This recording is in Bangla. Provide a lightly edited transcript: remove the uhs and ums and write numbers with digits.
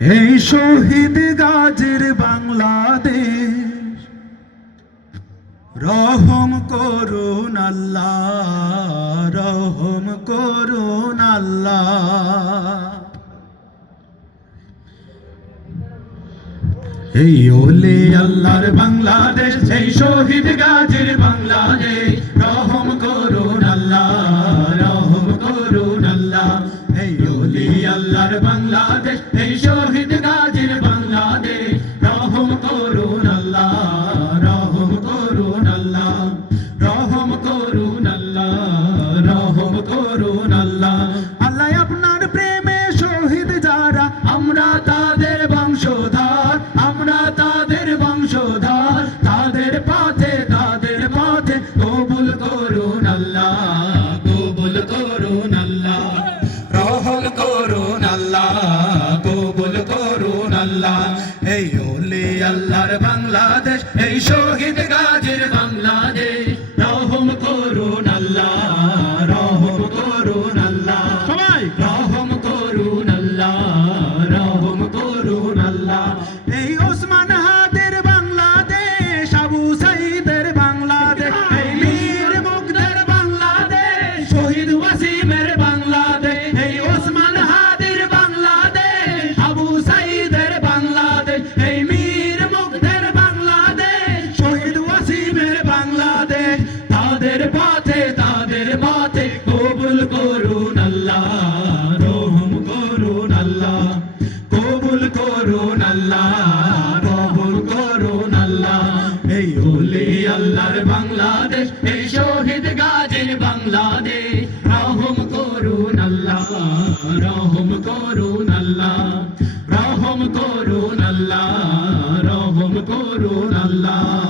এই শহীদ গাজীর বাংলাদেশ, রহম করুন আল্লাহ, রহম করুন আল্লাহ। এই ওলি আল্লাহর বাংলাদেশ, এই শহীদ গাজীর বাংলাদেশ, রহম করুন আল্লাহ, রহম করুন আল্লাহ। এই ওলি আল্লাহর বাংলাদেশ, এই শহীদ গাজীর বাংলাদেশ, রহম করুন আল্লাহ, রহম করুন আল্লাহ, রহম করুন আল্লাহ, রহম করুন আল্লাহ। আল্লাহ আপনার প্রেমে শহীদ যারা, আমরা তাদের বংশধর, আমরা তাদের বংশধর। তাদের পথে কবুল করুন আল্লাহ, কবুল করুন আল্লাহ, রহম করুন আল্লাহ, কবুল করুন আল্লাহ। এই ওলি আল্লাহর বাংলাদেশ, এই শহীদ গাজীর বাংলাদেশ, রহম করুন আল্লাহ, রহম করুন আল্লাহ, সবাই রহম করুন আল্লাহ, রহম করুন আল্লাহ। এই ওসমান হাদির বাংলাদেশ, আবু সাইদের বাংলাদেশ, এই মীর মুগ্ধের বাংলাদেশ, শহীদ ওয়াসিমের বাংলাদেশ। এই ওসমান হাদির বাংলাদেশ, আবু সাইদের বাংলাদেশ, এই মীর মুগ্ধের বাংলাদেশ, শহীদ ওয়াসিমের বাংলাদেশ। তাদের পথে কবুল করুন আল্লাহ, রহম করুন আল্লাহ, কবুল করুন আল্লাহ, কবুল করুন আল্লাহ। এই ওলি আল্লাহর বাংলাদেশ, এই শহীদ গাজীর বাংলাদেশ, রহম করুন আল্লাহ, রহম করুন আল্লাহ, রহম করুন আল্লাহ, রহম করুন আল্লাহ।